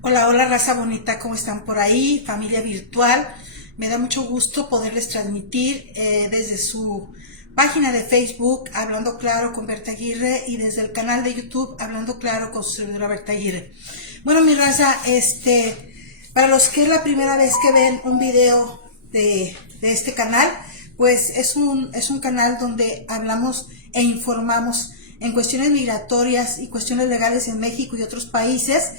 Hola, hola raza bonita, ¿cómo están por ahí? Familia virtual. Me da mucho gusto poderles transmitir desde su página de Facebook Hablando Claro con Berta Aguirre y desde el canal de YouTube Hablando Claro con su servidora Berta Aguirre. Bueno, mi raza, para los que es la primera vez que ven un video de este canal, pues es un canal donde hablamos e informamos en cuestiones migratorias y cuestiones legales en México y otros países,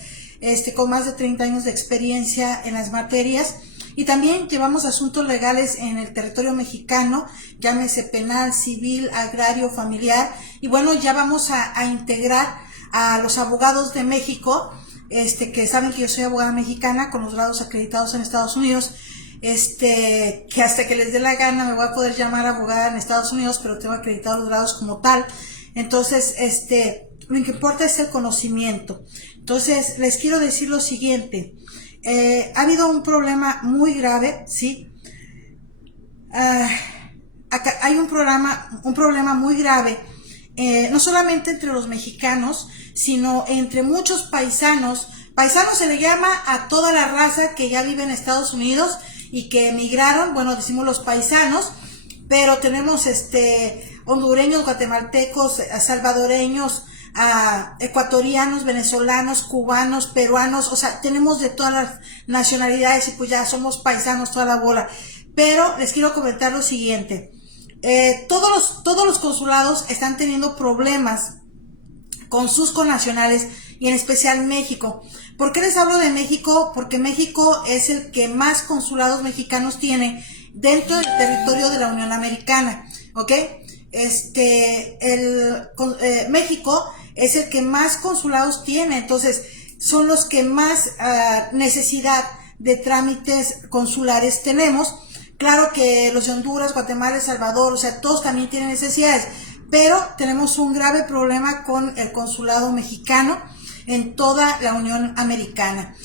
con más de 30 años de experiencia en las materias, y también llevamos asuntos legales en el territorio mexicano, llámese penal, civil, agrario, familiar, y bueno, ya vamos a integrar a los abogados de México, que saben que yo soy abogada mexicana con los grados acreditados en Estados Unidos, que hasta que les dé la gana me voy a poder llamar abogada en Estados Unidos, pero tengo acreditados los grados como tal. Entonces, lo que importa es el conocimiento. Entonces, les quiero decir lo siguiente. Ha habido un problema muy grave, ¿sí? Acá hay un problema muy grave, no solamente entre los mexicanos, sino entre muchos paisanos. Paisanos se le llama a toda la raza que ya vive en Estados Unidos y que emigraron, bueno, decimos los paisanos, pero tenemos hondureños, guatemaltecos, salvadoreños, ecuatorianos, venezolanos, cubanos, peruanos, o sea, tenemos de todas las nacionalidades y pues ya somos paisanos toda la bola. Pero les quiero comentar lo siguiente. Todos los consulados están teniendo problemas con sus connacionales y en especial México. ¿Por qué les hablo de México? Porque México es el que más consulados mexicanos tiene dentro del territorio de la Unión Americana, ¿ok? México es el que más consulados tiene, entonces son los que más necesidad de trámites consulares tenemos. Claro que los de Honduras, Guatemala, El Salvador, o sea, todos también tienen necesidades, pero tenemos un grave problema con el consulado mexicano en toda la Unión Americana.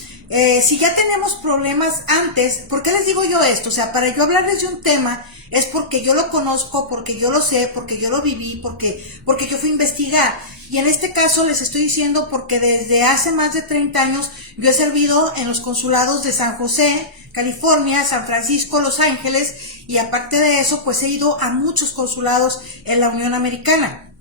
Si ya tenemos problemas antes, ¿por qué les digo yo esto? O sea, para yo hablarles de un tema es porque yo lo conozco, porque yo lo sé, porque yo lo viví, porque yo fui a investigar. Y en este caso les estoy diciendo porque desde hace más de 30 años yo he servido en los consulados de San José, California, San Francisco, Los Ángeles, y aparte de eso, pues he ido a muchos consulados en la Unión Americana.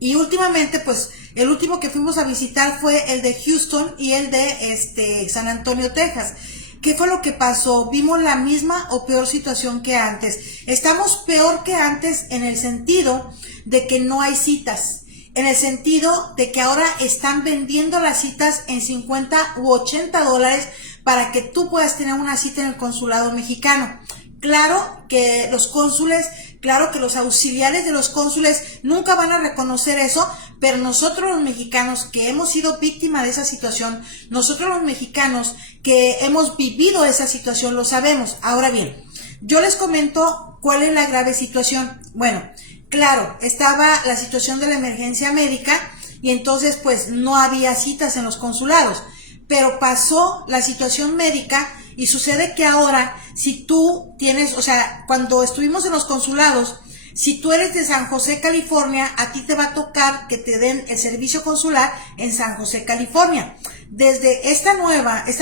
Y últimamente, pues, el último que fuimos a visitar fue el de Houston y el de San Antonio, Texas. ¿Qué fue lo que pasó? Vimos la misma o peor situación que antes. Estamos peor que antes en el sentido de que no hay citas. En el sentido de que ahora están vendiendo las citas en 50 u 80 dólares para que tú puedas tener una cita en el consulado mexicano. Claro que los cónsules, claro que los auxiliares de los cónsules nunca van a reconocer eso, pero nosotros los mexicanos que hemos sido víctimas de esa situación, nosotros los mexicanos que hemos vivido esa situación lo sabemos. Ahora bien, yo les comento cuál es la grave situación. Bueno, claro, estaba la situación de la emergencia médica y entonces pues no había citas en los consulados, pero pasó la situación médica y sucede que ahora, si tú tienes, o sea, cuando estuvimos en los consulados, si tú eres de San José, California, a ti te va a tocar que te den el servicio consular en San José, California. Desde este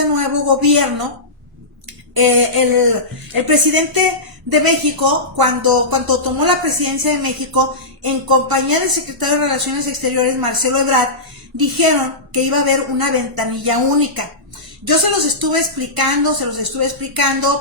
nuevo gobierno, el presidente de México, cuando tomó la presidencia de México, en compañía del secretario de Relaciones Exteriores, Marcelo Ebrard, dijeron que iba a haber una ventanilla única. Yo se los estuve explicando,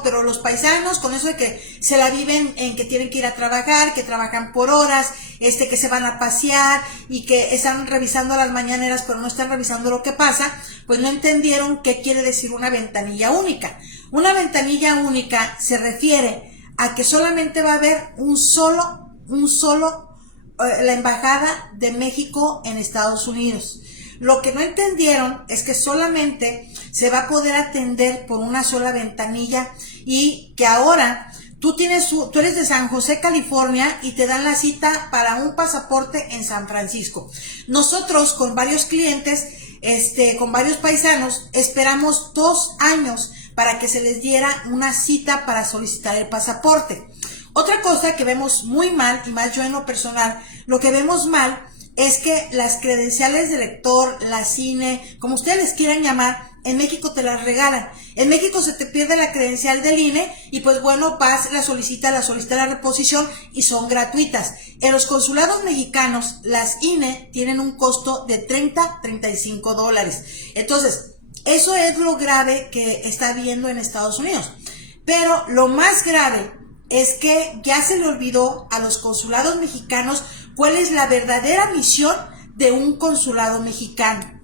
pero los paisanos con eso de que se la viven en que tienen que ir a trabajar, que trabajan por horas, que se van a pasear y que están revisando las mañaneras pero no están revisando lo que pasa, pues no entendieron qué quiere decir una ventanilla única. Una ventanilla única se refiere a que solamente va a haber la embajada de México en Estados Unidos. Lo que no entendieron es que solamente se va a poder atender por una sola ventanilla y que ahora tú eres de San José, California y te dan la cita para un pasaporte en San Francisco. Nosotros con varios clientes, con varios paisanos, esperamos 2 años para que se les diera una cita para solicitar el pasaporte. Otra cosa que vemos muy mal, y más yo en lo personal, lo que vemos mal es que las credenciales de lector, la cine, como ustedes les quieran llamar, en México te las regalan. En México se te pierde la credencial del INE y pues bueno, vas, la solicita la reposición y son gratuitas. En los consulados mexicanos, las INE tienen un costo de $35. Entonces, eso es lo grave que está habiendo en Estados Unidos. Pero lo más grave es que ya se le olvidó a los consulados mexicanos cuál es la verdadera misión de un consulado mexicano.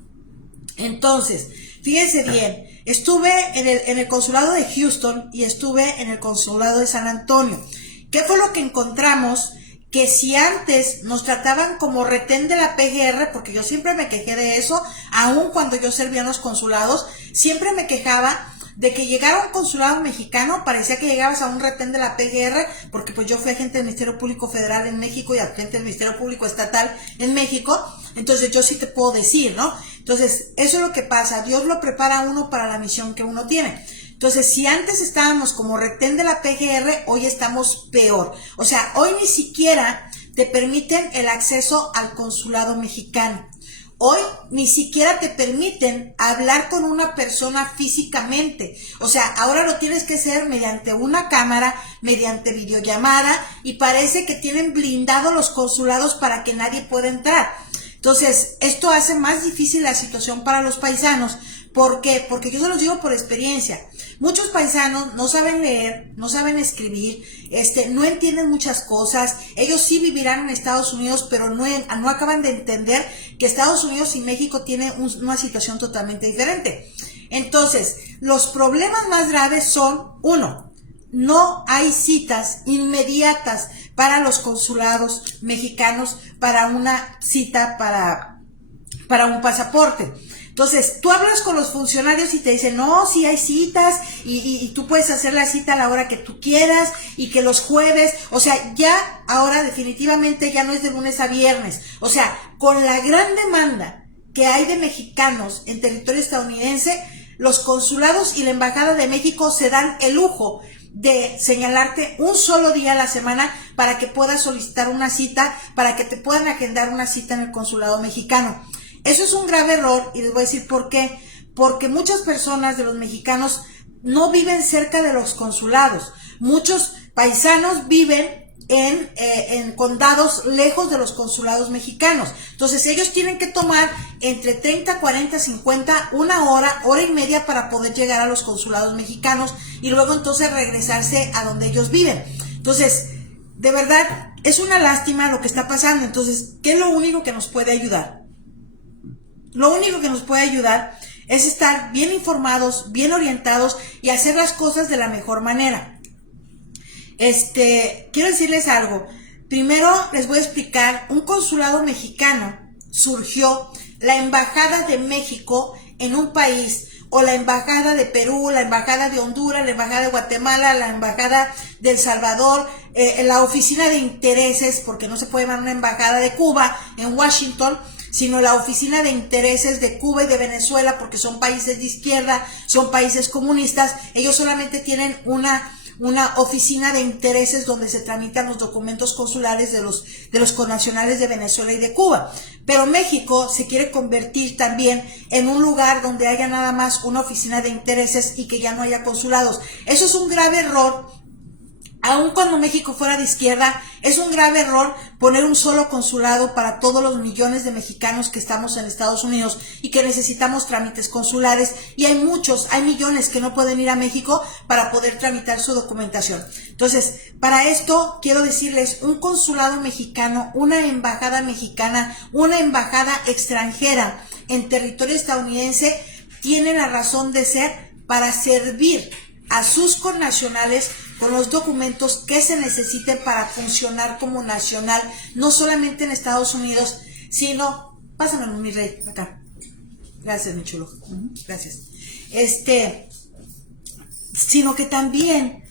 Entonces, fíjense bien, estuve en el consulado de Houston y estuve en el consulado de San Antonio. ¿Qué fue lo que encontramos? Que si antes nos trataban como retén de la PGR, porque yo siempre me quejé de eso, aun cuando yo servía en los consulados, siempre me quejaba de que llegara un consulado mexicano, parecía que llegabas a un retén de la PGR, porque pues yo fui agente del Ministerio Público Federal en México y agente del Ministerio Público Estatal en México, entonces yo sí te puedo decir, ¿no? Entonces, eso es lo que pasa, Dios lo prepara a uno para la misión que uno tiene. Entonces, si antes estábamos como retén de la PGR, hoy estamos peor. O sea, hoy ni siquiera te permiten el acceso al consulado mexicano. Hoy ni siquiera te permiten hablar con una persona físicamente. O sea, ahora lo tienes que hacer mediante una cámara, mediante videollamada, y parece que tienen blindados los consulados para que nadie pueda entrar. Entonces, esto hace más difícil la situación para los paisanos. ¿Por qué? Porque yo se los digo por experiencia. Muchos paisanos no saben leer, no saben escribir, no entienden muchas cosas. Ellos sí vivirán en Estados Unidos, pero no acaban de entender que Estados Unidos y México tienen una situación totalmente diferente. Entonces, los problemas más graves son, uno, no hay citas inmediatas para los consulados mexicanos para una cita para un pasaporte. Entonces, tú hablas con los funcionarios y te dicen, no, sí hay citas y tú puedes hacer la cita a la hora que tú quieras y que los jueves, o sea, ya ahora definitivamente ya no es de lunes a viernes. O sea, con la gran demanda que hay de mexicanos en territorio estadounidense, los consulados y la Embajada de México se dan el lujo de señalarte un solo día a la semana para que puedas solicitar una cita, para que te puedan agendar una cita en el consulado mexicano. Eso es un grave error y les voy a decir por qué. Porque muchas personas de los mexicanos no viven cerca de los consulados. Muchos paisanos viven en condados lejos de los consulados mexicanos. Entonces ellos tienen que tomar entre 30, 40, 50, una hora, hora y media para poder llegar a los consulados mexicanos y luego entonces regresarse a donde ellos viven. Entonces, de verdad, es una lástima lo que está pasando. Entonces, ¿qué es lo único que nos puede ayudar? Lo único que nos puede ayudar es estar bien informados, bien orientados y hacer las cosas de la mejor manera. Quiero decirles algo. Primero les voy a explicar, un consulado mexicano surgió, la Embajada de México en un país, o la Embajada de Perú, la Embajada de Honduras, la Embajada de Guatemala, la Embajada de El Salvador, la Oficina de Intereses, porque no se puede llamar una Embajada de Cuba en Washington, sino la Oficina de Intereses de Cuba y de Venezuela, porque son países de izquierda, son países comunistas. Ellos solamente tienen una oficina de intereses donde se tramitan los documentos consulares de los connacionales de Venezuela y de Cuba. Pero México se quiere convertir también en un lugar donde haya nada más una oficina de intereses y que ya no haya consulados. Eso es un grave error. Aun cuando México fuera de izquierda, es un grave error poner un solo consulado para todos los millones de mexicanos que estamos en Estados Unidos y que necesitamos trámites consulares, y hay millones que no pueden ir a México para poder tramitar su documentación. Entonces, para esto quiero decirles, un consulado mexicano, una embajada mexicana, una embajada extranjera en territorio estadounidense tiene la razón de ser para servir a sus connacionales con los documentos que se necesiten para funcionar como nacional, no solamente en Estados Unidos, sino, pásamelo, mi rey, acá. Gracias, mi chulo. Gracias. Sino que también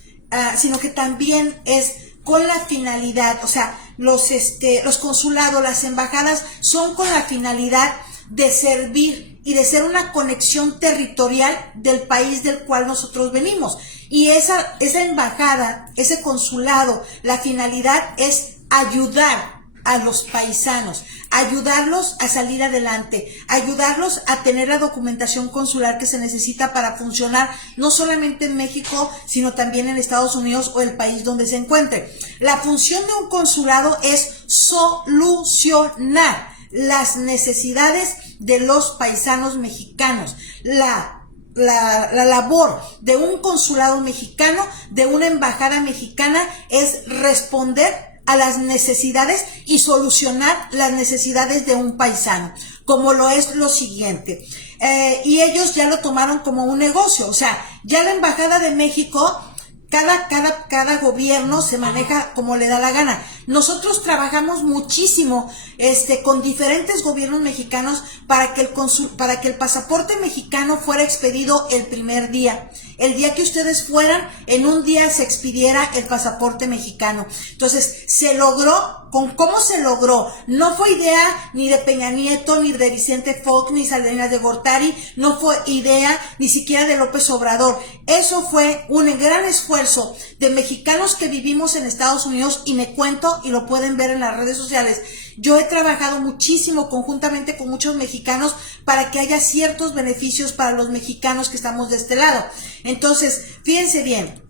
es con la finalidad, o sea, los consulados, las embajadas son con la finalidad de servir y de ser una conexión territorial del país del cual nosotros venimos. Y esa embajada, ese consulado, la finalidad es ayudar a los paisanos, ayudarlos a salir adelante, ayudarlos a tener la documentación consular que se necesita para funcionar no solamente en México, sino también en Estados Unidos o el país donde se encuentre. La función de un consulado es solucionar las necesidades de los paisanos mexicanos. La labor de un consulado mexicano, de una embajada mexicana, es responder a las necesidades y solucionar las necesidades de un paisano, como lo es lo siguiente. Y ellos ya lo tomaron como un negocio, o sea, ya la Embajada de México, cada gobierno se maneja como le da la gana. Nosotros trabajamos muchísimo con diferentes gobiernos mexicanos para que el pasaporte mexicano fuera expedido el primer día. El día que ustedes fueran, en un día se expidiera el pasaporte mexicano. Entonces, se logró. ¿Cómo se logró? No fue idea ni de Peña Nieto, ni de Vicente Fox, ni Salinas de Gortari, no fue idea ni siquiera de López Obrador. Eso fue un gran esfuerzo de mexicanos que vivimos en Estados Unidos, y me cuento, y lo pueden ver en las redes sociales. Yo he trabajado muchísimo conjuntamente con muchos mexicanos para que haya ciertos beneficios para los mexicanos que estamos de este lado. Entonces, fíjense bien.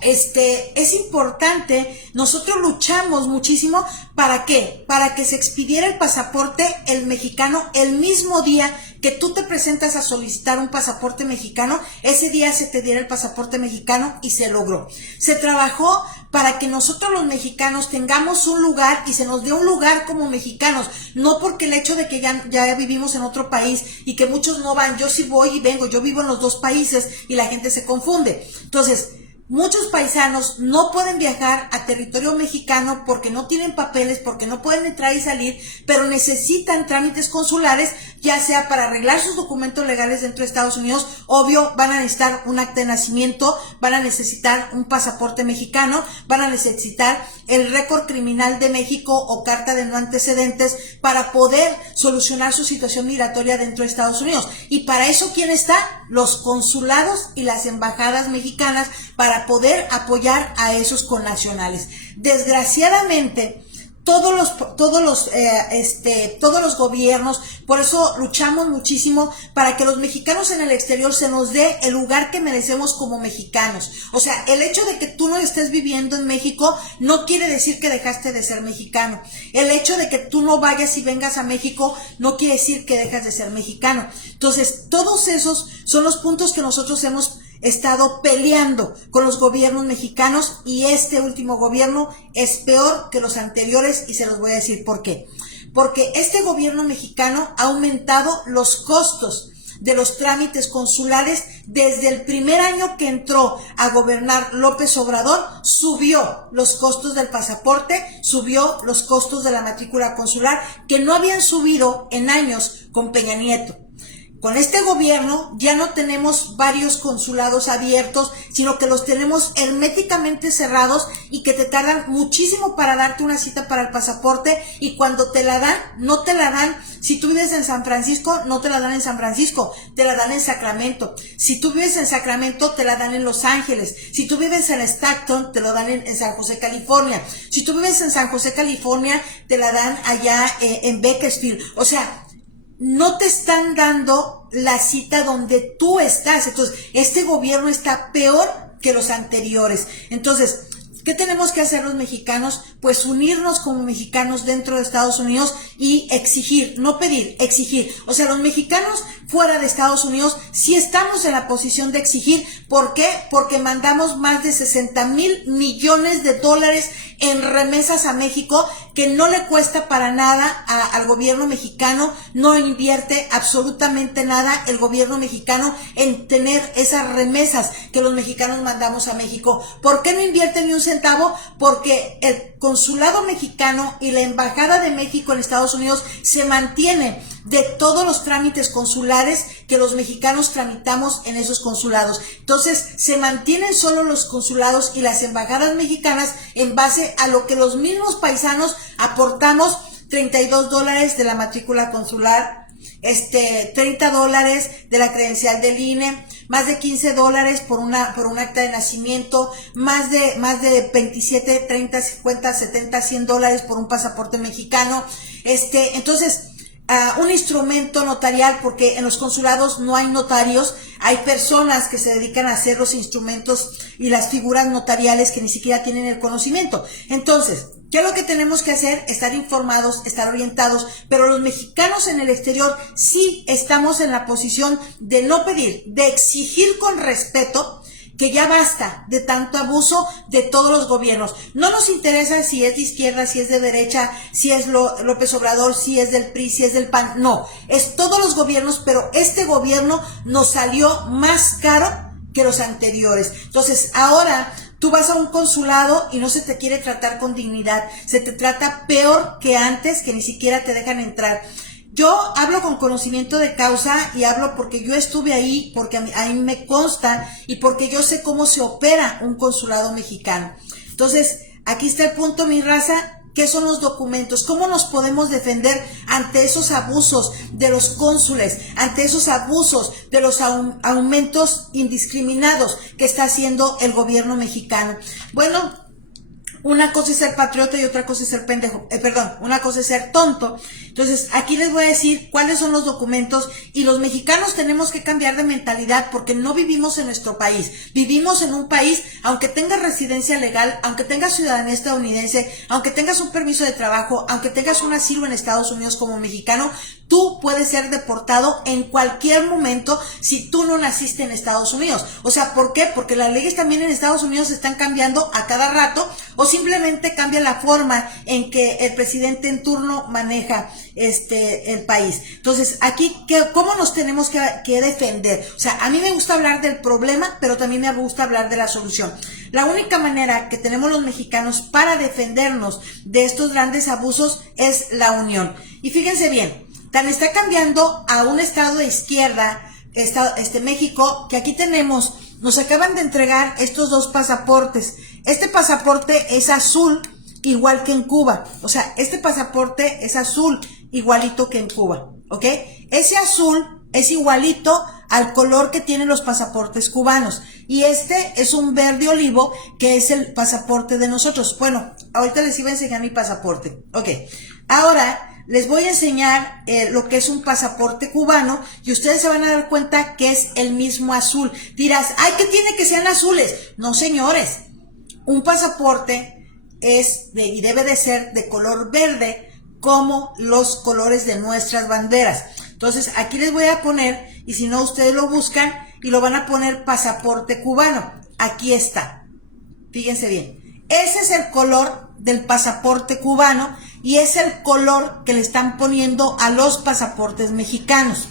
Es importante, nosotros luchamos muchísimo, ¿para qué? Para que se expidiera el pasaporte el mexicano el mismo día que tú te presentas a solicitar un pasaporte mexicano. Ese día se te diera el pasaporte mexicano, y se logró. Se trabajó para que nosotros los mexicanos tengamos un lugar, y se nos dé un lugar como mexicanos, no porque el hecho de que ya vivimos en otro país y que muchos no van. Yo sí voy y vengo, yo vivo en los dos países y la gente se confunde. Entonces, muchos paisanos no pueden viajar a territorio mexicano porque no tienen papeles, porque no pueden entrar y salir, pero necesitan trámites consulares, ya sea para arreglar sus documentos legales dentro de Estados Unidos. Obvio, van a necesitar un acta de nacimiento, van a necesitar un pasaporte mexicano, van a necesitar el récord criminal de México o carta de no antecedentes para poder solucionar su situación migratoria dentro de Estados Unidos. Y para eso, ¿quién está? Los consulados y las embajadas mexicanas, para poder apoyar a esos connacionales. Desgraciadamente, todos los gobiernos, por eso luchamos muchísimo para que los mexicanos en el exterior se nos dé el lugar que merecemos como mexicanos. O sea, el hecho de que tú no estés viviendo en México no quiere decir que dejaste de ser mexicano. El hecho de que tú no vayas y vengas a México no quiere decir que dejas de ser mexicano. Entonces, todos esos son los puntos que nosotros hemos estado peleando con los gobiernos mexicanos, y este último gobierno es peor que los anteriores, y se los voy a decir por qué. Porque este gobierno mexicano ha aumentado los costos de los trámites consulares. Desde el primer año que entró a gobernar López Obrador, subió los costos del pasaporte, subió los costos de la matrícula consular, que no habían subido en años con Peña Nieto. Con este gobierno ya no tenemos varios consulados abiertos, sino que los tenemos herméticamente cerrados, y que te tardan muchísimo para darte una cita para el pasaporte, y cuando te la dan, no te la dan. Si tú vives en San Francisco, no te la dan en San Francisco, te la dan en Sacramento. Si tú vives en Sacramento, te la dan en Los Ángeles. Si tú vives en Stockton, te lo dan en San José, California. Si tú vives en San José, California, te la dan allá en Bakersfield. O sea, no te están dando la cita donde tú estás. Entonces, este gobierno está peor que los anteriores. Entonces, ¿qué tenemos que hacer los mexicanos? Pues unirnos como mexicanos dentro de Estados Unidos y exigir, no pedir, exigir. O sea, los mexicanos fuera de Estados Unidos sí estamos en la posición de exigir. ¿Por qué? Porque mandamos más de 60,000 millones de dólares en remesas a México, que no le cuesta para nada al gobierno mexicano, no invierte absolutamente nada el gobierno mexicano en tener esas remesas que los mexicanos mandamos a México. ¿Por qué no invierte ni un centavo? Porque el consulado mexicano y la embajada de México en Estados Unidos se mantiene de todos los trámites consulares que los mexicanos tramitamos en esos consulados. Entonces, se mantienen solo los consulados y las embajadas mexicanas en base a lo que los mismos paisanos aportamos, $32 de la matrícula consular, $30 de la credencial del INE, más de $15 por un acta de nacimiento, más de 27, 30, 50, 70, $100 por un pasaporte mexicano. Entonces, un instrumento notarial, porque en los consulados no hay notarios, hay personas que se dedican a hacer los instrumentos y las figuras notariales que ni siquiera tienen el conocimiento. Entonces, ¿qué es lo que tenemos que hacer? Estar informados, estar orientados, pero los mexicanos en el exterior sí estamos en la posición de no pedir, de exigir con respeto, que ya basta de tanto abuso de todos los gobiernos. No nos interesa si es de izquierda, si es de derecha, si es López Obrador, si es del PRI, si es del PAN. No, es todos los gobiernos, pero este gobierno nos salió más caro que los anteriores. Entonces, ahora tú vas a un consulado y no se te quiere tratar con dignidad, se te trata peor que antes, que ni siquiera te dejan entrar. Yo hablo con conocimiento de causa y hablo porque yo estuve ahí, porque a mí me consta y porque yo sé cómo se opera un consulado mexicano. Entonces, aquí está el punto, mi raza. ¿Qué son los documentos? ¿Cómo nos podemos defender ante esos abusos de los cónsules, ante esos abusos de los aumentos indiscriminados que está haciendo el gobierno mexicano? Bueno, una cosa es ser patriota y otra cosa es ser pendejo, una cosa es ser tonto. Entonces, aquí les voy a decir cuáles son los documentos, y los mexicanos tenemos que cambiar de mentalidad porque no vivimos en nuestro país. Vivimos en un país, aunque tengas residencia legal, aunque tengas ciudadanía estadounidense, aunque tengas un permiso de trabajo, aunque tengas un asilo en Estados Unidos como mexicano, tú puedes ser deportado en cualquier momento si tú no naciste en Estados Unidos. O sea, ¿por qué? Porque las leyes también en Estados Unidos están cambiando a cada rato, o simplemente cambia la forma en que el presidente en turno maneja el país. Entonces, aquí, ¿cómo nos tenemos que defender? O sea, a mí me gusta hablar del problema, pero también me gusta hablar de la solución. La única manera que tenemos los mexicanos para defendernos de estos grandes abusos es la unión. Y fíjense bien, tan está cambiando a un estado de izquierda, México, que aquí nos acaban de entregar estos dos pasaportes. Este pasaporte es azul, igual que en Cuba. O sea, este pasaporte es azul, igualito que en Cuba, ¿ok? Ese azul es igualito al color que tienen los pasaportes cubanos. Y este es un verde olivo, que es el pasaporte de nosotros. Bueno, ahorita les iba a enseñar mi pasaporte. Ok, ahora les voy a enseñar lo que es un pasaporte cubano, y ustedes se van a dar cuenta que es el mismo azul. Dirás, ¡ay, que tiene que sean azules! No, señores. Un pasaporte y debe de ser de color verde, como los colores de nuestras banderas. Entonces, aquí les voy a poner, y si no, ustedes lo buscan y lo van a poner pasaporte cubano. Aquí está. Fíjense bien. Ese es el color del pasaporte cubano y es el color que le están poniendo a los pasaportes mexicanos.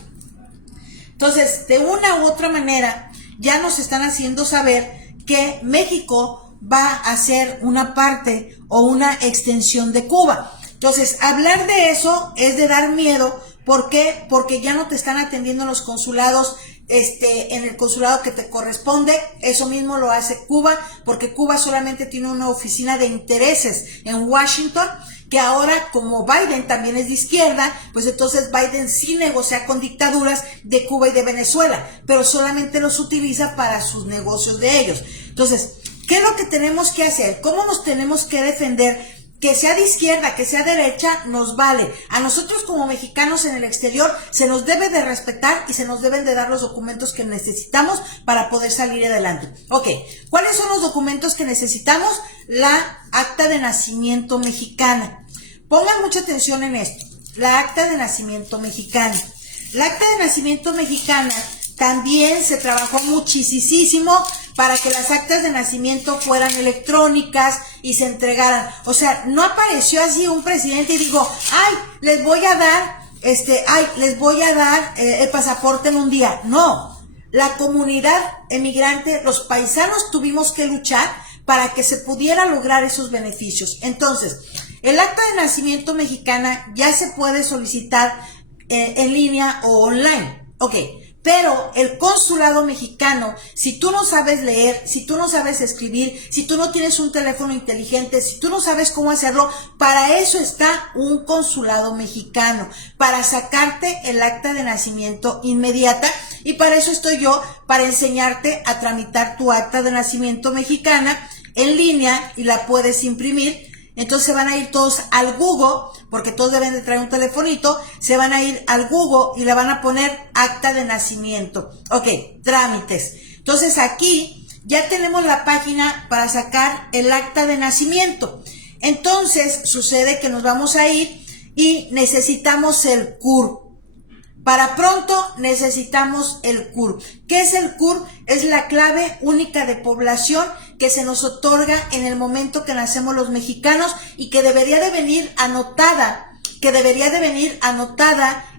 Entonces, de una u otra manera, ya nos están haciendo saber que México va a ser una parte o una extensión de Cuba. Entonces, hablar de eso es de dar miedo. ¿Por qué? Porque ya no te están atendiendo los consulados, en el consulado que te corresponde. Eso mismo lo hace Cuba, porque Cuba solamente tiene una oficina de intereses en Washington, que ahora, como Biden también es de izquierda, pues entonces Biden sí negocia con dictaduras de Cuba y de Venezuela, pero solamente los utiliza para sus negocios de ellos. Entonces, ¿qué es lo que tenemos que hacer? ¿Cómo nos tenemos que defender? Que sea de izquierda, que sea derecha, nos vale. A nosotros como mexicanos en el exterior se nos debe de respetar y se nos deben de dar los documentos que necesitamos para poder salir adelante. Ok, ¿cuáles son los documentos que necesitamos? La acta de nacimiento mexicana. Pongan mucha atención en esto. La acta de nacimiento mexicana. La acta de nacimiento mexicana también se trabajó muchísimo para que las actas de nacimiento fueran electrónicas y se entregaran. O sea, no apareció así un presidente y digo, ay, les voy a dar, el pasaporte en un día. No, la comunidad emigrante, los paisanos tuvimos que luchar para que se pudiera lograr esos beneficios. Entonces, el acta de nacimiento mexicana ya se puede solicitar en línea o online. Ok. Pero el consulado mexicano, si tú no sabes leer, si tú no sabes escribir, si tú no tienes un teléfono inteligente, si tú no sabes cómo hacerlo, para eso está un consulado mexicano, para sacarte el acta de nacimiento inmediata, y para eso estoy yo, para enseñarte a tramitar tu acta de nacimiento mexicana en línea y la puedes imprimir. Entonces se van a ir todos al Google, porque todos deben de traer un telefonito, se van a ir al Google y le van a poner acta de nacimiento. Ok, trámites. Entonces aquí ya tenemos la página para sacar el acta de nacimiento. Entonces sucede que nos vamos a ir y necesitamos el CUR. Para pronto necesitamos el CUR. ¿Qué es el CUR? Es la clave única de población que se nos otorga en el momento que nacemos los mexicanos y que debería de venir anotada,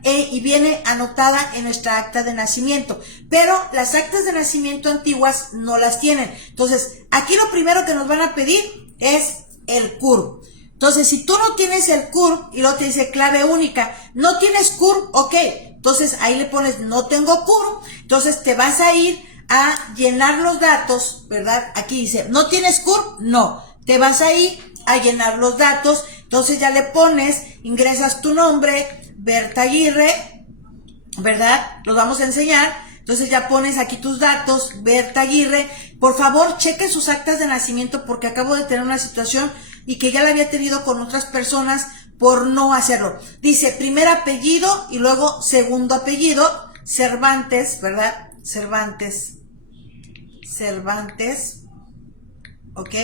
y viene anotada en nuestra acta de nacimiento. Pero las actas de nacimiento antiguas no las tienen. Entonces, aquí lo primero que nos van a pedir es el CUR. Entonces, si tú no tienes el CUR y luego te dice clave única, no tienes CUR, ok. Entonces ahí le pones no tengo CUR, entonces te vas a ir a llenar los datos, ¿verdad? Aquí dice, ¿no tienes CUR? No, te vas a ir a llenar los datos, entonces ya le pones, ingresas tu nombre, Berta Aguirre, ¿verdad? Los vamos a enseñar, entonces ya pones aquí tus datos, Berta Aguirre, por favor chequen sus actas de nacimiento porque acabo de tener una situación y que ya la había tenido con otras personas por no hacerlo. Dice primer apellido y luego segundo apellido, Cervantes, ¿verdad? Cervantes, ok.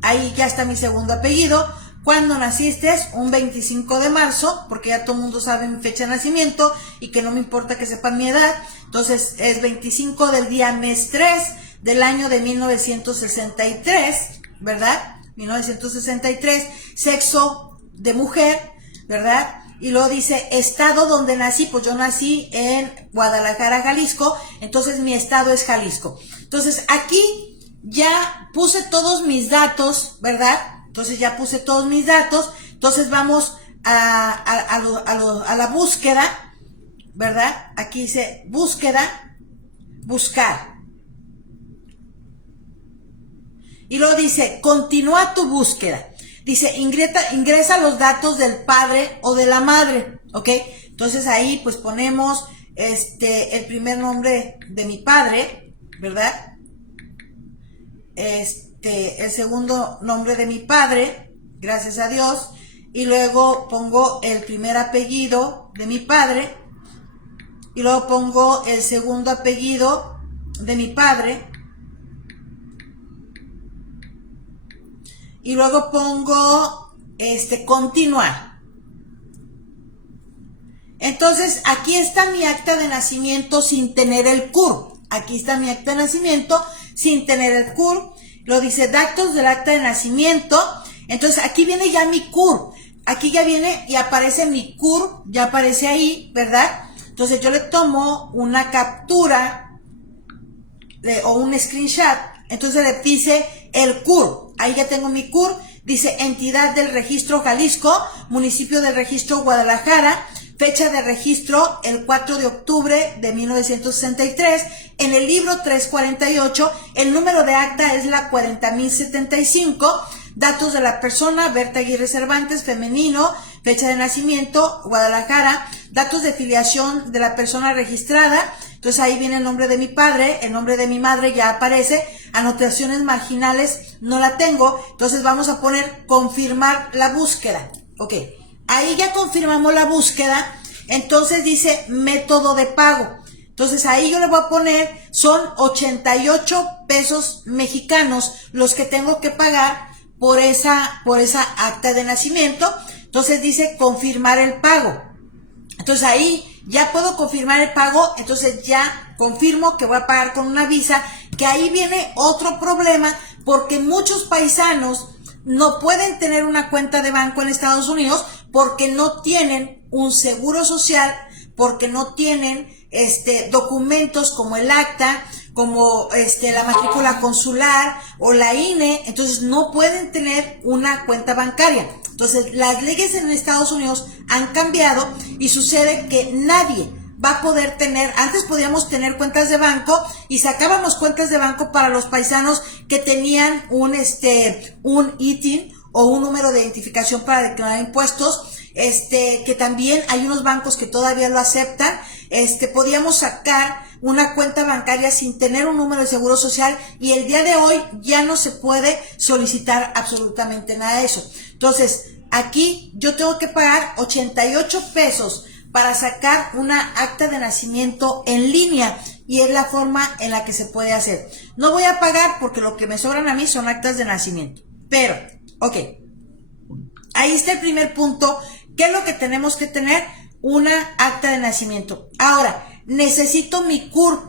Ahí ya está mi segundo apellido. ¿Cuándo naciste? Un 25 de marzo, porque ya todo el mundo sabe mi fecha de nacimiento y que no me importa que sepan mi edad. Entonces es 25 del día mes 3 del año de 1963, ¿verdad? 1963, sexo de mujer, ¿verdad? Y luego dice estado donde nací, pues yo nací en Guadalajara, Jalisco, entonces mi estado es Jalisco. Entonces aquí ya puse todos mis datos, ¿verdad? Entonces ya puse todos mis datos, entonces vamos a la búsqueda, ¿verdad? Aquí dice búsqueda, buscar. Y luego dice continúa tu búsqueda. Dice, ingresa los datos del padre o de la madre, ¿ok? Entonces ahí pues ponemos el primer nombre de mi padre, ¿verdad? El segundo nombre de mi padre, gracias a Dios. Y luego pongo el primer apellido de mi padre. Y luego pongo el segundo apellido de mi padre. Y luego pongo continuar. Entonces aquí está mi acta de nacimiento sin tener el CUR. Aquí está mi acta de nacimiento sin tener el CUR. Lo dice datos del acta de nacimiento. Entonces aquí viene ya mi CUR. Aquí ya viene y aparece mi CUR. Ya aparece ahí, ¿verdad? Entonces yo le tomo una captura o un screenshot. Entonces le dice el CUR. Ahí ya tengo mi CUR, dice entidad del registro Jalisco, municipio del registro Guadalajara, fecha de registro el 4 de octubre de 1963, en el libro 348, el número de acta es la 40.075, datos de la persona, Berta Aguirre Cervantes, femenino, fecha de nacimiento, Guadalajara, datos de filiación de la persona registrada. Entonces ahí viene el nombre de mi padre, el nombre de mi madre ya aparece, anotaciones marginales no la tengo, entonces vamos a poner confirmar la búsqueda, ok, ahí ya confirmamos la búsqueda, entonces dice método de pago, entonces ahí yo le voy a poner, son 88 pesos mexicanos los que tengo que pagar por esa acta de nacimiento, entonces dice confirmar el pago, entonces ahí ya puedo confirmar el pago, entonces ya confirmo que voy a pagar con una Visa, que ahí viene otro problema, porque muchos paisanos no pueden tener una cuenta de banco en Estados Unidos porque no tienen un seguro social, porque no tienen documentos como el acta, como la matrícula consular o la INE, entonces no pueden tener una cuenta bancaria. Entonces las leyes en Estados Unidos han cambiado y sucede que nadie va a poder tener, antes podíamos tener cuentas de banco y sacábamos cuentas de banco para los paisanos que tenían un ITIN o un número de identificación para declarar impuestos, que también hay unos bancos que todavía lo aceptan. Podíamos sacar una cuenta bancaria sin tener un número de seguro social, y el día de hoy ya no se puede solicitar absolutamente nada de eso. Entonces, aquí yo tengo que pagar 88 pesos para sacar una acta de nacimiento en línea, y es la forma en la que se puede hacer. No voy a pagar porque lo que me sobran a mí son actas de nacimiento. Pero, ok, ahí está el primer punto. ¿Qué es lo que tenemos que tener? Una acta de nacimiento. Ahora, necesito mi CURP,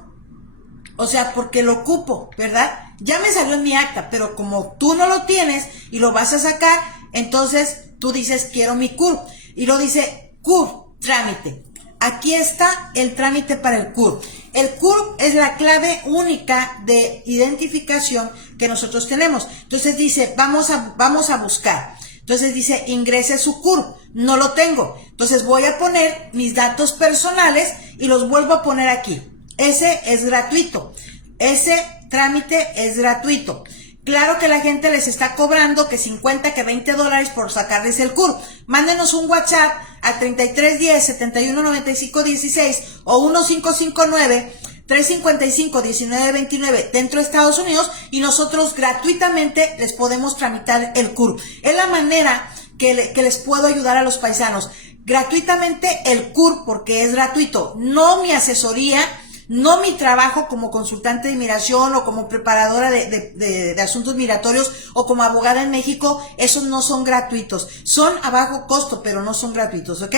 o sea, porque lo ocupo, ¿verdad? Ya me salió en mi acta, pero como tú no lo tienes y lo vas a sacar, entonces tú dices, quiero mi CURP, y lo dice CURP, trámite. Aquí está el trámite para el CURP. El CURP es la clave única de identificación que nosotros tenemos. Entonces dice, vamos a buscar. Entonces dice, ingrese su CURP. No lo tengo. Entonces voy a poner mis datos personales y los vuelvo a poner aquí. Ese es gratuito. Ese trámite es gratuito. Claro que la gente les está cobrando que 50, que $20 por sacarles el CURP. Mándenos un WhatsApp a 3310 71 95 16 o 1559 355 1929 dentro de Estados Unidos, y nosotros gratuitamente les podemos tramitar el CURP. Es la manera que les puedo ayudar a los paisanos. Gratuitamente el CURP, porque es gratuito. No mi asesoría, no mi trabajo como consultante de inmigración o como preparadora de asuntos migratorios o como abogada en México. Esos no son gratuitos. Son a bajo costo, pero no son gratuitos, ¿ok?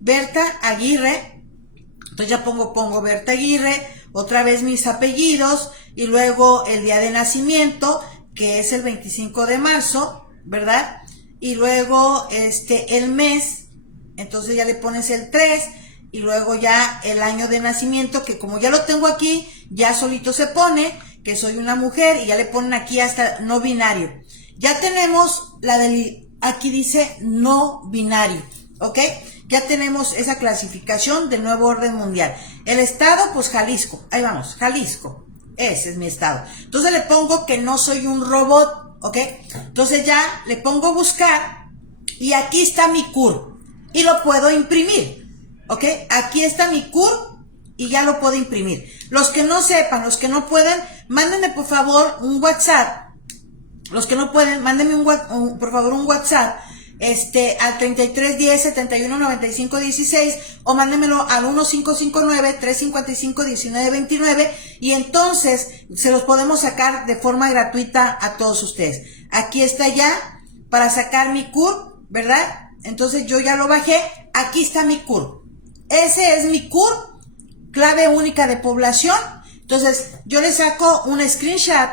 Berta Aguirre. Entonces ya pongo Berta Aguirre, otra vez mis apellidos, y luego el día de nacimiento, que es el 25 de marzo, ¿verdad? Y luego el mes, entonces ya le pones el 3, y luego ya el año de nacimiento, que como ya lo tengo aquí, ya solito se pone, que soy una mujer, y ya le ponen aquí hasta no binario. Ya tenemos aquí dice no binario, ¿ok? Ya tenemos esa clasificación del nuevo orden mundial. El estado, pues Jalisco. Ahí vamos, Jalisco. Ese es mi estado. Entonces le pongo que no soy un robot, ¿ok? Entonces ya le pongo buscar, y aquí está mi CURP. Y lo puedo imprimir, ¿ok? Aquí está mi CURP y ya lo puedo imprimir. Los que no sepan, los que no pueden, mándenme por favor un WhatsApp. Los que no pueden, mándenme por favor un WhatsApp al 3310 71 95 16 o mándenmelo al 1559 355 1929, y entonces se los podemos sacar de forma gratuita a todos ustedes. Aquí está ya para sacar mi CURP, ¿verdad? Entonces yo ya lo bajé. Aquí está mi CURP. Ese es mi CURP, clave única de población. Entonces yo le saco un screenshot,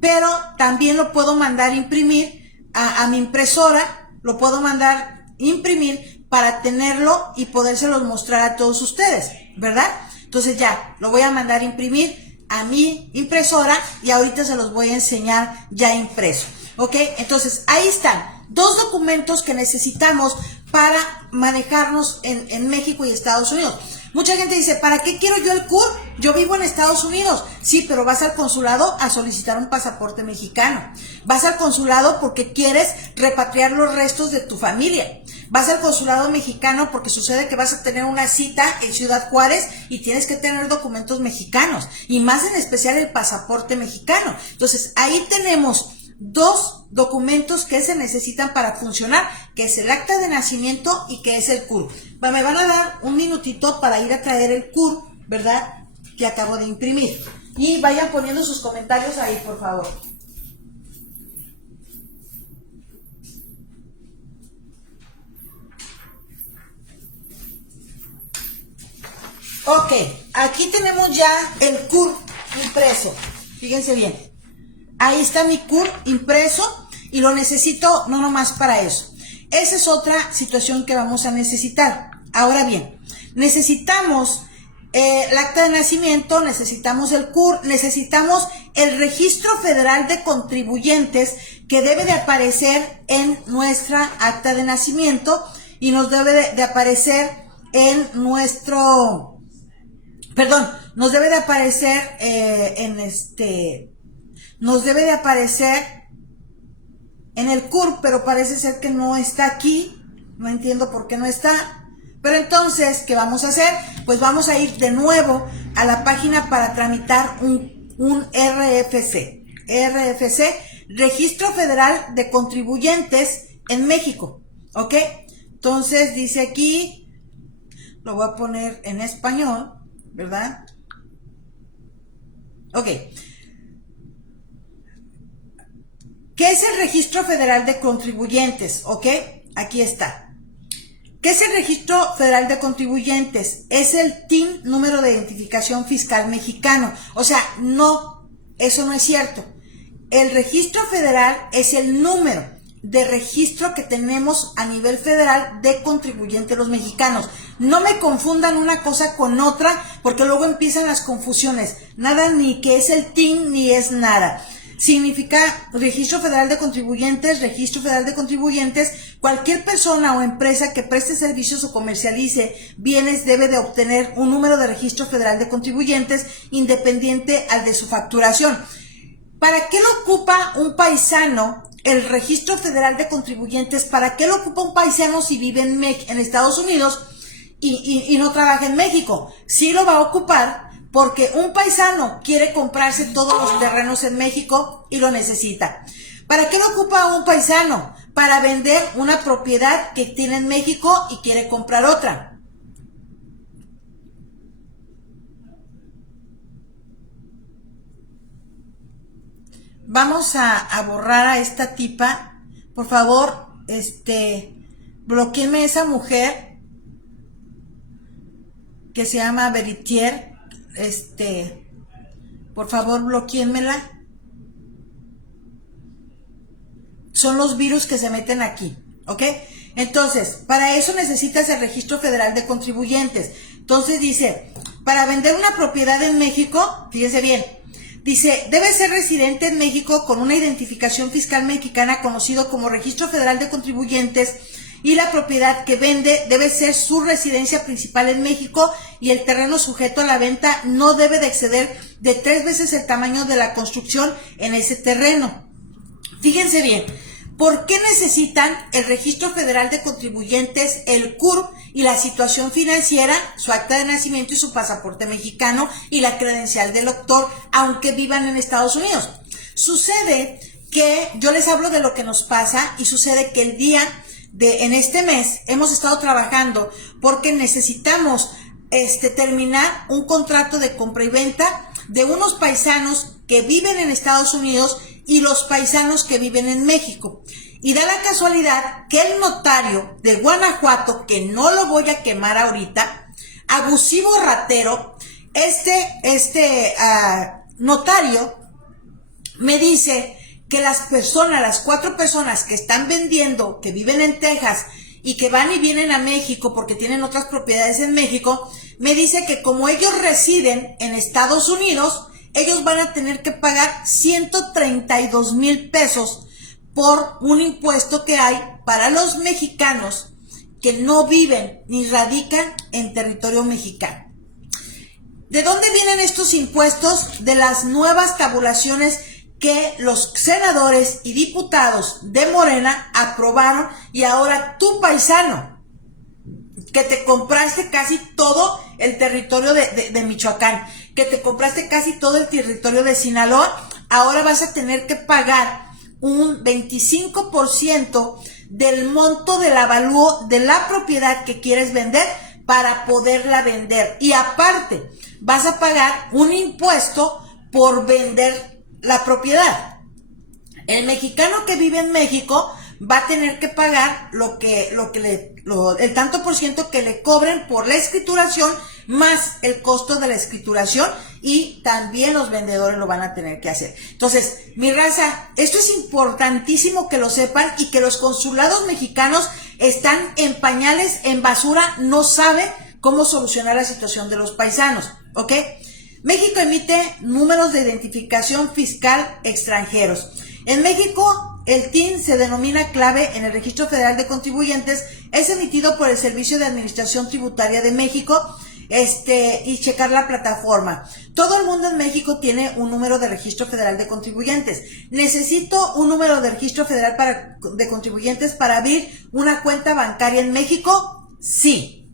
pero también lo puedo mandar imprimir a mi impresora. Lo puedo mandar imprimir para tenerlo y podérselos mostrar a todos ustedes, ¿verdad? Entonces ya, lo voy a mandar imprimir a mi impresora y ahorita se los voy a enseñar ya impreso, ¿ok? Entonces, ahí están, 2 documentos que necesitamos para manejarnos en México y Estados Unidos. Mucha gente dice, ¿para qué quiero yo el CURP? Yo vivo en Estados Unidos. Sí, pero vas al consulado a solicitar un pasaporte mexicano. Vas al consulado porque quieres repatriar los restos de tu familia. Vas al consulado mexicano porque sucede que vas a tener una cita en Ciudad Juárez y tienes que tener documentos mexicanos. Y más en especial el pasaporte mexicano. Entonces, ahí tenemos 2 documentos que se necesitan para funcionar, que es el acta de nacimiento y que es el CURP. Me van a dar un minutito para ir a traer el CURP, ¿verdad? Que acabo de imprimir. Y vayan poniendo sus comentarios ahí, por favor. Ok, aquí tenemos ya el CURP impreso. Fíjense bien. Ahí está mi CURP impreso y lo necesito no nomás para eso. Esa es otra situación que vamos a necesitar. Ahora bien, necesitamos el acta de nacimiento, necesitamos el CURP, necesitamos el registro federal de contribuyentes que debe de aparecer en nuestra acta de nacimiento y nos debe de aparecer en nuestro Perdón, nos debe de aparecer nos debe de aparecer en el CURP, pero parece ser que no está aquí. No entiendo por qué no está. Pero entonces, ¿qué vamos a hacer? Pues vamos a ir de nuevo a la página para tramitar un RFC. RFC, Registro Federal de Contribuyentes en México. ¿Ok? Entonces dice aquí, lo voy a poner en español, ¿verdad? Ok. ¿Qué es el Registro Federal de Contribuyentes? ¿Ok? Aquí está. ¿Qué es el Registro Federal de Contribuyentes? Es el TIN, número de identificación fiscal mexicano. O sea, no, eso no es cierto. El Registro Federal es el número de registro que tenemos a nivel federal de contribuyentes los mexicanos. No me confundan una cosa con otra, porque luego empiezan las confusiones. Nada ni que es el TIN ni es nada. Significa Registro Federal de Contribuyentes, Registro Federal de Contribuyentes. Cualquier persona o empresa que preste servicios o comercialice bienes debe de obtener un número de Registro Federal de Contribuyentes independiente al de su facturación. ¿Para qué lo ocupa un paisano el Registro Federal de Contribuyentes? ¿Para qué lo ocupa un paisano si vive en Estados Unidos y no trabaja en México? Sí lo va a ocupar porque un paisano quiere comprarse todos los terrenos en México y lo necesita. ¿Para qué lo ocupa un paisano? Para vender una propiedad que tiene en México y quiere comprar otra. Vamos a borrar a esta tipa. Por favor, bloqueenme esa mujer que se llama Veritier. Por favor, bloqueenmela. Son los virus que se meten aquí, ¿ok? Entonces, para eso necesitas el Registro Federal de Contribuyentes. Entonces dice, para vender una propiedad en México, fíjese bien, dice, debe ser residente en México con una identificación fiscal mexicana conocido como Registro Federal de Contribuyentes, y la propiedad que vende debe ser su residencia principal en México, y el terreno sujeto a la venta no debe de exceder de 3 veces el tamaño de la construcción en ese terreno. Fíjense bien, ¿por qué necesitan el Registro Federal de Contribuyentes, el CURP y la situación financiera, su acta de nacimiento y su pasaporte mexicano y la credencial del doctor, aunque vivan en Estados Unidos? Sucede que yo les hablo de lo que nos pasa y sucede que el día en este mes hemos estado trabajando porque necesitamos terminar un contrato de compra y venta de unos paisanos que viven en Estados Unidos y los paisanos que viven en México. Y da la casualidad que el notario de Guanajuato, que no lo voy a quemar ahorita, abusivo ratero, notario me dice que las 4 personas que están vendiendo, que viven en Texas y que van y vienen a México porque tienen otras propiedades en México, me dice que como ellos residen en Estados Unidos, ellos van a tener que pagar 132,000 pesos por un impuesto que hay para los mexicanos que no viven ni radican en territorio mexicano. ¿De dónde vienen estos impuestos? De las nuevas tabulaciones que los senadores y diputados de Morena aprobaron, y ahora tu paisano, que te compraste casi todo el territorio de Michoacán, que te compraste casi todo el territorio de Sinaloa, ahora vas a tener que pagar un 25% del monto del avalúo de la propiedad que quieres vender para poderla vender. Y aparte, vas a pagar un impuesto por vender la propiedad. El mexicano que vive en México va a tener que pagar el tanto por ciento que le cobren por la escrituración, más el costo de la escrituración, y también los vendedores lo van a tener que hacer. Entonces, mi raza, esto es importantísimo que lo sepan, y que los consulados mexicanos están en pañales, en basura, no saben cómo solucionar la situación de los paisanos, ¿ok? México emite números de identificación fiscal extranjeros. En México, el TIN se denomina clave en el Registro Federal de Contribuyentes, es emitido por el Servicio de Administración Tributaria de México. y checar la plataforma. Todo el mundo en México tiene un número de registro federal de contribuyentes. ¿Necesito un número de registro federal de contribuyentes para abrir una cuenta bancaria en México? Sí,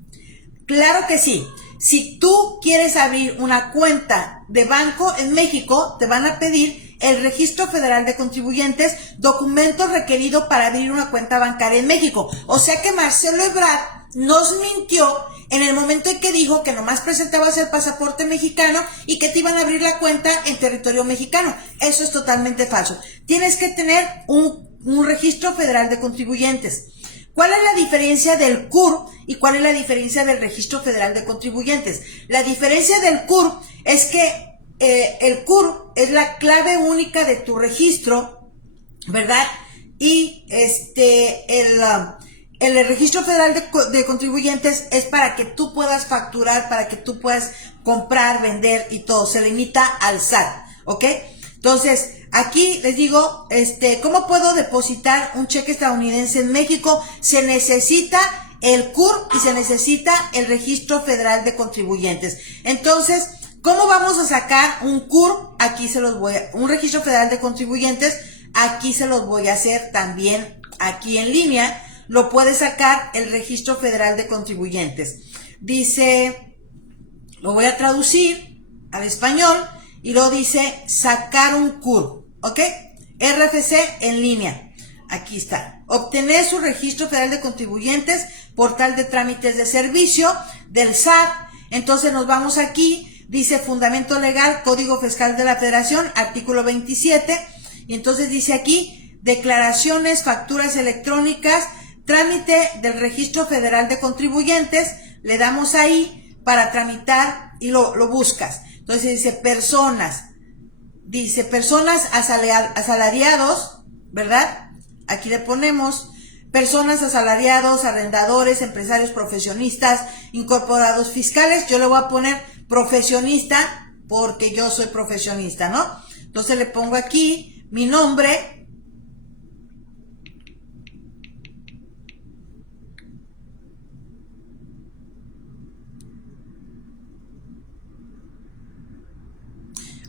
claro que sí. Si tú quieres abrir una cuenta de banco en México, te van a pedir el Registro Federal de Contribuyentes, documento requerido para abrir una cuenta bancaria en México. O sea que Marcelo Ebrard nos mintió en el momento en que dijo que nomás presentabas el pasaporte mexicano y que te iban a abrir la cuenta en territorio mexicano. Eso es totalmente falso. Tienes que tener un Registro Federal de Contribuyentes. ¿Cuál es la diferencia del CUR y cuál es la diferencia del Registro Federal de Contribuyentes? La diferencia del CUR es que el CUR es la clave única de tu registro, ¿verdad? Y el Registro Federal de Contribuyentes es para que tú puedas facturar, para que tú puedas comprar, vender y todo. Se limita al SAT, ¿ok? Entonces, aquí les digo, ¿cómo puedo depositar un cheque estadounidense en México? Se necesita el CUR y se necesita el Registro Federal de Contribuyentes. Entonces, ¿cómo vamos a sacar un CUR? Aquí un Registro Federal de Contribuyentes, aquí se los voy a hacer también aquí en línea. Lo puede sacar el Registro Federal de Contribuyentes. Dice, lo voy a traducir al español. Y luego dice sacar un CUR, ¿ok? RFC en línea. Aquí está. Obtener su registro federal de contribuyentes, portal de trámites de servicio del SAT. Entonces nos vamos aquí. Dice fundamento legal, Código Fiscal de la Federación, artículo 27. Y entonces dice aquí, declaraciones, facturas electrónicas, trámite del registro federal de contribuyentes. Le damos ahí para tramitar y lo buscas. Entonces dice personas asalariados, ¿verdad? Aquí le ponemos personas asalariados, arrendadores, empresarios, profesionistas, incorporados fiscales. Yo le voy a poner profesionista porque yo soy profesionista, ¿no? Entonces le pongo aquí mi nombre.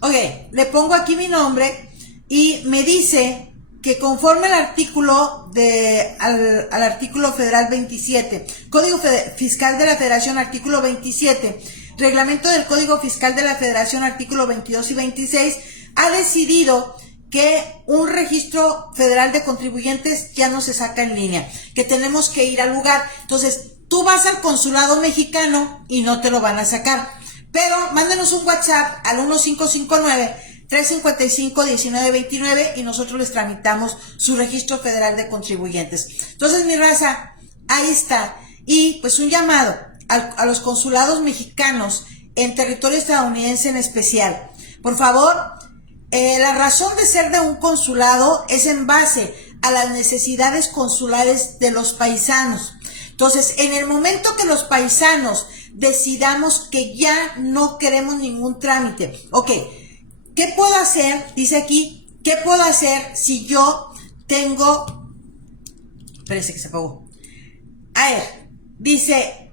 Ok, le pongo aquí mi nombre y me dice que conforme al artículo al artículo federal 27, Código Fiscal de la Federación, artículo 27, Reglamento del Código Fiscal de la Federación, artículo 22 y 26, ha decidido que un registro federal de contribuyentes ya no se saca en línea, que tenemos que ir al lugar. Entonces, tú vas al consulado mexicano y no te lo van a sacar. Pero mándenos un WhatsApp al 1559-355-1929 y nosotros les tramitamos su registro federal de contribuyentes. Entonces, mi raza, ahí está. Y pues un llamado a los consulados mexicanos en territorio estadounidense en especial. Por favor, la razón de ser de un consulado es en base a las necesidades consulares de los paisanos. Entonces, en el momento que los paisanos decidamos que ya no queremos ningún trámite, ok, ¿qué puedo hacer? Dice aquí, ¿qué puedo hacer si yo tengo, espérese que se apagó, a ver, dice,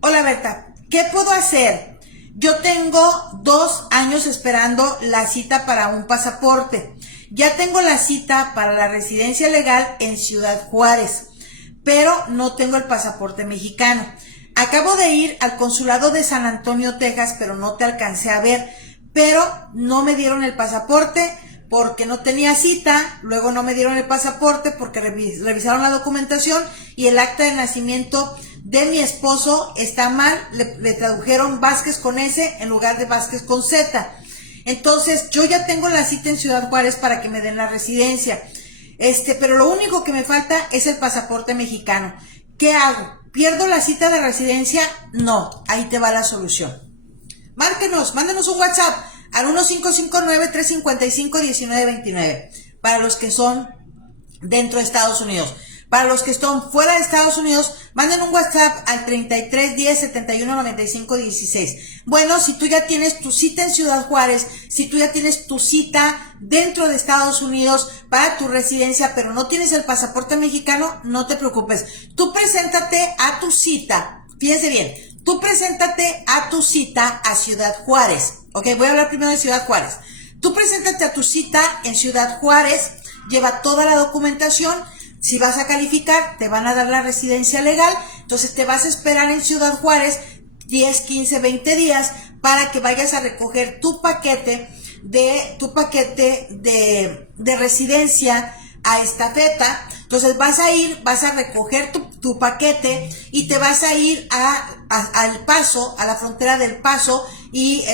hola Berta, ¿qué puedo hacer? Yo tengo 2 años esperando la cita para un pasaporte, ya tengo la cita para la residencia legal en Ciudad Juárez, pero no tengo el pasaporte mexicano. Acabo de ir al consulado de San Antonio, Texas, pero no te alcancé a ver, pero no me dieron el pasaporte porque no tenía cita, luego no me dieron el pasaporte porque revisaron la documentación y el acta de nacimiento de mi esposo está mal, le tradujeron Vázquez con S en lugar de Vázquez con Z. Entonces, yo ya tengo la cita en Ciudad Juárez para que me den la residencia. Pero lo único que me falta es el pasaporte mexicano. ¿Qué hago? ¿Pierdo la cita de residencia? No, ahí te va la solución. Mándenos un WhatsApp al 1559-355-1929 para los que son dentro de Estados Unidos. Para los que están fuera de Estados Unidos, manden un WhatsApp al 33 10 71 95 16. Bueno, si tú ya tienes tu cita en Ciudad Juárez, si tú ya tienes tu cita dentro de Estados Unidos para tu residencia, pero no tienes el pasaporte mexicano, no te preocupes. Tú preséntate a tu cita. Fíjense bien, tú preséntate a tu cita a Ciudad Juárez. Ok, voy a hablar primero de Ciudad Juárez. Tú preséntate a tu cita en Ciudad Juárez, lleva toda la documentación. Si vas a calificar, te van a dar la residencia legal. Entonces te vas a esperar en Ciudad Juárez 10, 15, 20 días para que vayas a recoger tu paquete de residencia a Estafeta. Entonces vas a recoger tu paquete y te vas a ir al Paso, a la frontera del Paso y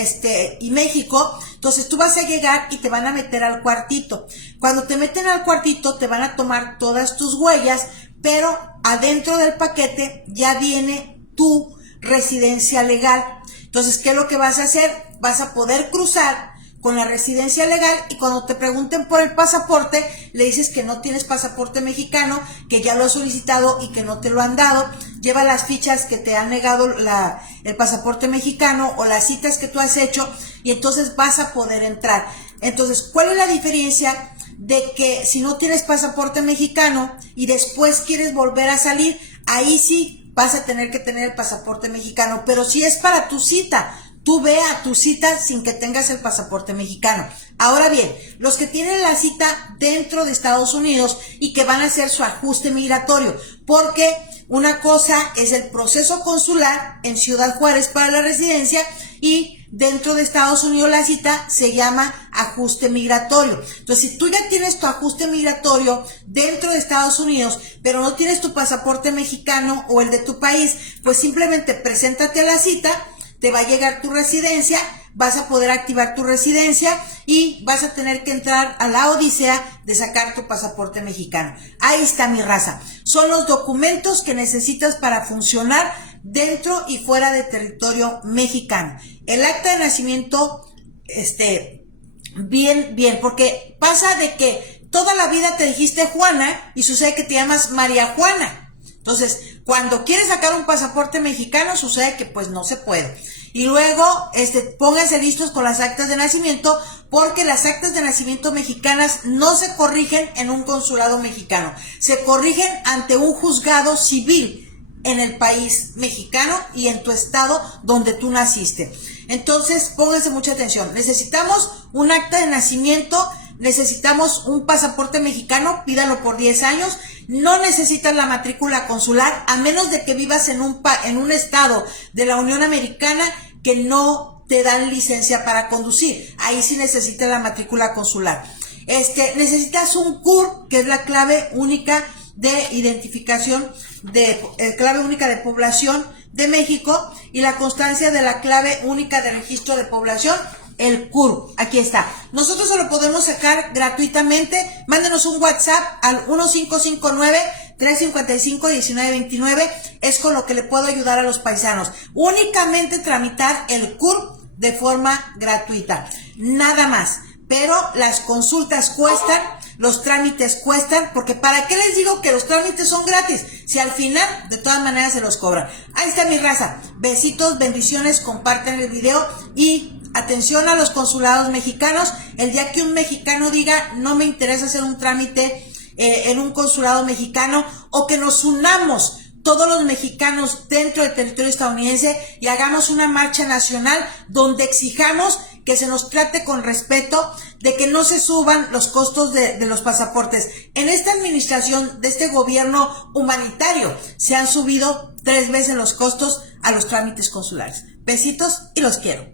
México. Entonces tú vas a llegar y te van a meter al cuartito. Cuando te meten al cuartito te van a tomar todas tus huellas, pero adentro del paquete ya viene tu residencia legal. Entonces, ¿qué es lo que vas a hacer? Vas a poder cruzar con la residencia legal y cuando te pregunten por el pasaporte, le dices que no tienes pasaporte mexicano, que ya lo has solicitado y que no te lo han dado. Lleva las fichas que te han negado el pasaporte mexicano o las citas que tú has hecho y entonces vas a poder entrar. Entonces, ¿cuál es la diferencia de que si no tienes pasaporte mexicano y después quieres volver a salir? Ahí sí vas a tener que tener el pasaporte mexicano, pero si es para tu cita, tú ve a tu cita sin que tengas el pasaporte mexicano. Ahora bien, los que tienen la cita dentro de Estados Unidos y que van a hacer su ajuste migratorio, porque una cosa es el proceso consular en Ciudad Juárez para la residencia y dentro de Estados Unidos la cita se llama ajuste migratorio. Entonces, si tú ya tienes tu ajuste migratorio dentro de Estados Unidos, pero no tienes tu pasaporte mexicano o el de tu país, pues simplemente preséntate a la cita, te va a llegar tu residencia, vas a poder activar tu residencia y vas a tener que entrar a la odisea de sacar tu pasaporte mexicano. Ahí está, mi raza. Son los documentos que necesitas para funcionar dentro y fuera de territorio mexicano. El acta de nacimiento, bien, porque pasa de que toda la vida te dijiste Juana y sucede que te llamas María Juana. Entonces, cuando quieres sacar un pasaporte mexicano, sucede que pues no se puede. Y luego, pónganse listos con las actas de nacimiento, porque las actas de nacimiento mexicanas no se corrigen en un consulado mexicano. Se corrigen ante un juzgado civil en el país mexicano y en tu estado donde tú naciste. Entonces, pónganse mucha atención. Necesitamos un acta de nacimiento, necesitamos un pasaporte mexicano, pídalo por 10 años. No necesitas la matrícula consular, a menos de que vivas en un estado de la Unión Americana que no te dan licencia para conducir. Ahí sí necesitas la matrícula consular. Necesitas un CUR, que es la clave única de identificación, clave única de población de México, y la constancia de la clave única de registro de población, el CUR. Aquí está. Nosotros se lo podemos sacar gratuitamente. Mándenos un WhatsApp al 1559-355-1929. Es con lo que le puedo ayudar a los paisanos. Únicamente tramitar el CUR de forma gratuita. Nada más. Pero las consultas cuestan, los trámites cuestan, porque ¿para qué les digo que los trámites son gratis? Si al final, de todas maneras, se los cobran. Ahí está, mi raza. Besitos, bendiciones, comparten el video y atención a los consulados mexicanos. El día que un mexicano diga, no me interesa hacer un trámite en un consulado mexicano, o que nos unamos todos los mexicanos dentro del territorio estadounidense y hagamos una marcha nacional donde exijamos que se nos trate con respeto, de que no se suban los costos de los pasaportes. En esta administración de este gobierno humanitario se han subido 3 veces los costos a los trámites consulares. Besitos y los quiero.